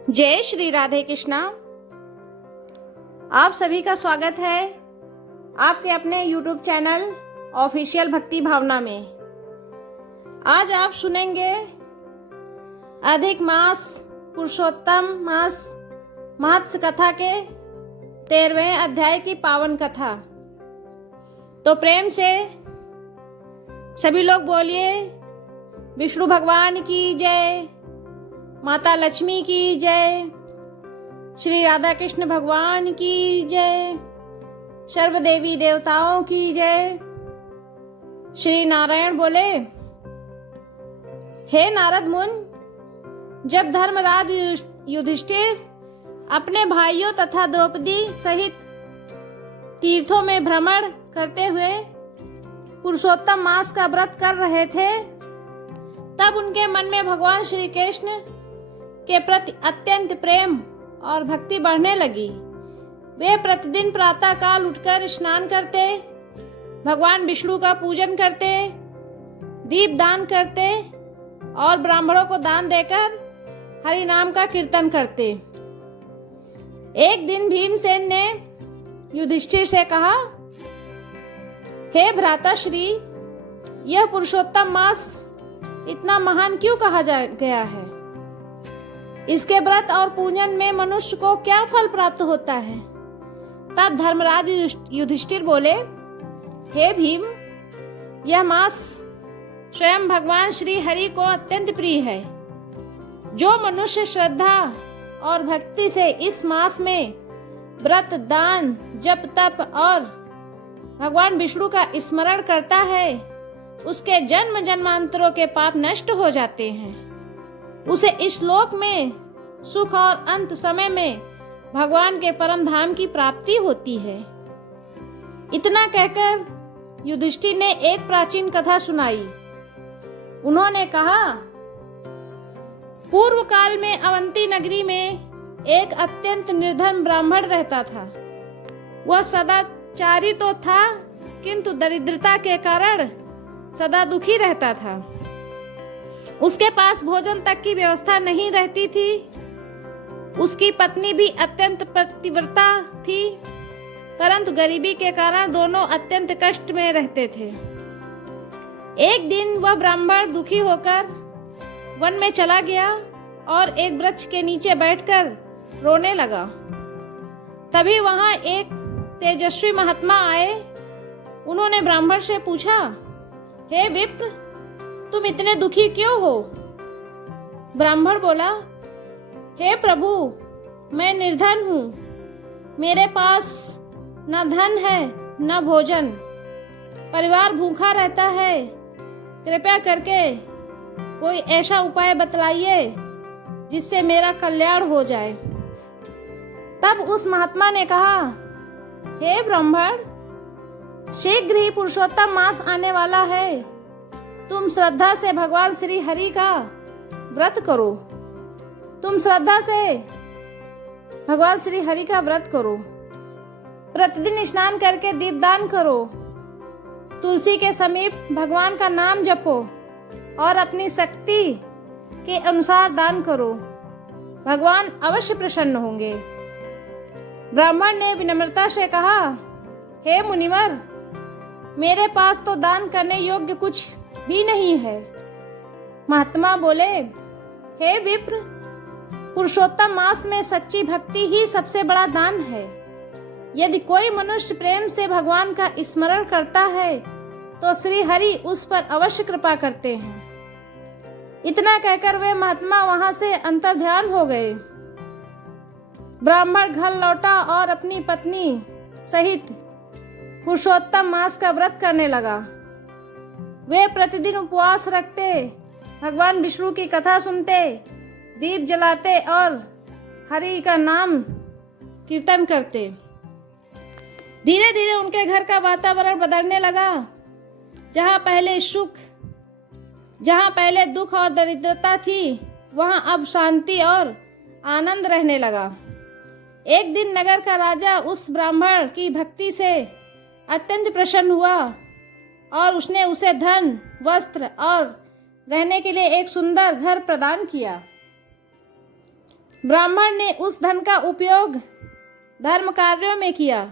जय श्री राधे कृष्णा। आप सभी का स्वागत है आपके अपने YouTube चैनल ऑफिशियल भक्ति भावना में। आज आप सुनेंगे अधिक मास पुरुषोत्तम मास महत्स्य कथा के 13वें अध्याय की पावन कथा। तो प्रेम से सभी लोग बोलिए विष्णु भगवान की जय, माता लक्ष्मी की जय, श्री राधा कृष्ण भगवान की जय, सर्व देवी देवताओं की जय। श्री नारायण बोले, हे नारद मुन, जब धर्मराज युधिष्ठिर अपने भाइयों तथा द्रौपदी सहित तीर्थों में भ्रमण करते हुए पुरुषोत्तम मास का व्रत कर रहे थे, तब उनके मन में भगवान श्री कृष्ण के प्रति अत्यंत प्रेम और भक्ति बढ़ने लगी। वे प्रतिदिन प्रातः काल उठकर स्नान करते, भगवान विष्णु का पूजन करते, दीप दान करते और ब्राह्मणों को दान देकर हरि नाम का कीर्तन करते। एक दिन भीमसेन ने युधिष्ठिर से कहा, हे भ्राताश्री, यह पुरुषोत्तम मास इतना महान क्यों कहा गया है? इसके व्रत और पूजन में मनुष्य को क्या फल प्राप्त होता है? तब धर्मराज युधिष्ठिर बोले, हे भीम, यह मास स्वयं भगवान श्री हरि को अत्यंत प्रिय है। जो मनुष्य श्रद्धा और भक्ति से इस मास में व्रत, दान, जप, तप और भगवान विष्णु का स्मरण करता है, उसके जन्म जन्मांतरों के पाप नष्ट हो जाते हैं। उसे इस लोक में सुख और अंत समय में भगवान के परम धाम की प्राप्ति होती है। इतना कहकर युधिष्ठिर ने एक प्राचीन कथा सुनाई। उन्होंने कहा, पूर्व काल में अवंती नगरी में एक अत्यंत निर्धन ब्राह्मण रहता था। वह सदाचारी तो था, किंतु दरिद्रता के कारण सदा दुखी रहता था। उसके पास भोजन तक की व्यवस्था नहीं रहती थी। उसकी पत्नी भी अत्यंत पतिव्रता थी, परंतु गरीबी के कारण दोनों अत्यंत कष्ट में रहते थे। एक दिन वह ब्राह्मण दुखी होकर वन में चला गया और एक वृक्ष के नीचे बैठकर रोने लगा। तभी वहां एक तेजस्वी महात्मा आए। उन्होंने ब्राह्मण से पूछा, हे विप्र, तुम इतने दुखी क्यों हो? ब्राह्मण बोला, हे प्रभु, मैं निर्धन हूँ। मेरे पास न धन है न भोजन, परिवार भूखा रहता है। कृपया करके कोई ऐसा उपाय बतलाइए जिससे मेरा कल्याण हो जाए। तब उस महात्मा ने कहा, हे ब्राह्मण, शीघ्र ही पुरुषोत्तम मास आने वाला है। तुम श्रद्धा से भगवान श्री हरि का व्रत करो। तुम श्रद्धा से भगवान श्री हरि का व्रत करो। प्रतिदिन स्नान करके दीपदान करो। तुलसी के समीप भगवान का नाम जपो और अपनी शक्ति के अनुसार दान करो। भगवान अवश्य प्रसन्न होंगे। ब्राह्मण ने विनम्रता से कहा, हे मुनिवर, मेरे पास तो दान करने योग्य कुछ भी नहीं है। महात्मा बोले, हे विप्र, पुरुषोत्तम मास में सच्ची भक्ति ही सबसे बड़ा दान है। यदि कोई मनुष्य प्रेम से भगवान का स्मरण करता है तो श्री हरि उस पर अवश्य कृपा करते हैं। इतना कहकर वे महात्मा वहां से अंतर्ध्यान हो गए। ब्राह्मण घर लौटा और अपनी पत्नी सहित पुरुषोत्तम मास का व्रत करने लगा। वे प्रतिदिन उपवास रखते, भगवान विष्णु की कथा सुनते, दीप जलाते और हरि का नाम कीर्तन करते। धीरे धीरे उनके घर का वातावरण बदलने लगा। जहाँ पहले दुख और दरिद्रता थी, वहाँ अब शांति और आनंद रहने लगा। एक दिन नगर का राजा उस ब्राह्मण की भक्ति से अत्यंत प्रसन्न हुआ और उसने उसे धन, वस्त्र और रहने के लिए एक सुंदर घर प्रदान किया। ब्राह्मण ने उस धन का उपयोग धर्म कार्यों में किया।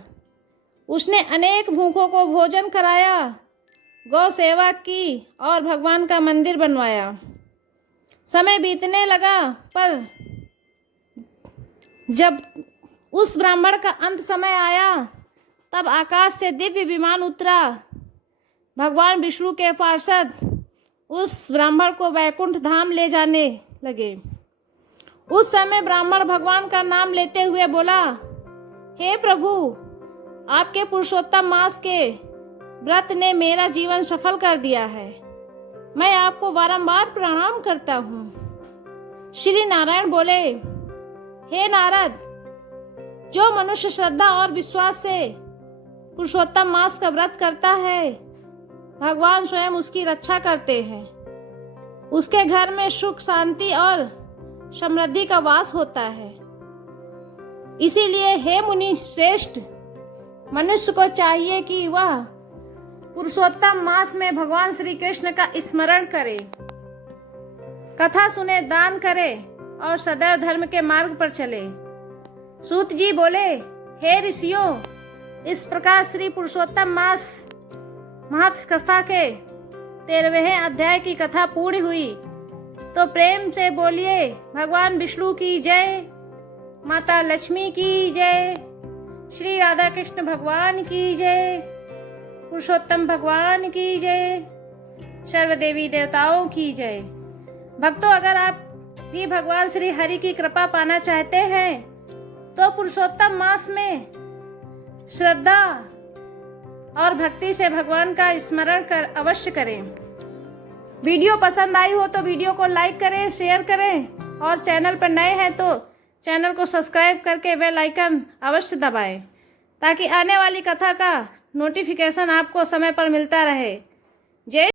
उसने अनेक भूखों को भोजन कराया, गौ सेवा की और भगवान का मंदिर बनवाया। समय बीतने लगा, पर जब उस ब्राह्मण का अंत समय आया, तब आकाश से दिव्य विमान उतरा। भगवान विष्णु के पार्षद उस ब्राह्मण को वैकुंठ धाम ले जाने लगे। उस समय ब्राह्मण भगवान का नाम लेते हुए बोला, हे प्रभु, आपके पुरुषोत्तम मास के व्रत ने मेरा जीवन सफल कर दिया है। मैं आपको बारंबार प्रणाम करता हूँ। श्री नारायण बोले, हे नारद, जो मनुष्य श्रद्धा और विश्वास से पुरुषोत्तम मास का व्रत करता है, भगवान स्वयं उसकी रक्षा करते हैं। उसके घर में सुख, शांति और समृद्धि का वास होता है। इसीलिए हे मुनि श्रेष्ठ, मनुष्य को चाहिए कि वह पुरुषोत्तम मास में भगवान श्री कृष्ण का स्मरण करे, कथा सुने, दान करे और सदैव धर्म के मार्ग पर चले। सूत जी बोले, हे ऋषियों, इस प्रकार श्री पुरुषोत्तम मास महत् कथा के 13वें अध्याय की कथा पूरी हुई। तो प्रेम से बोलिए, भगवान विष्णु की जय, माता लक्ष्मी की जय, श्री राधा कृष्ण भगवान की जय, पुरुषोत्तम भगवान की जय, सर्व देवी देवताओं की जय। भक्तों, अगर आप भी भगवान श्री हरि की कृपा पाना चाहते हैं तो पुरुषोत्तम मास में श्रद्धा और भक्ति से भगवान का स्मरण कर अवश्य करें। वीडियो पसंद आई हो तो वीडियो को लाइक करें, शेयर करें और चैनल पर नए हैं तो चैनल को सब्सक्राइब करके बेल आइकन अवश्य दबाएं, ताकि आने वाली कथा का नोटिफिकेशन आपको समय पर मिलता रहे। जय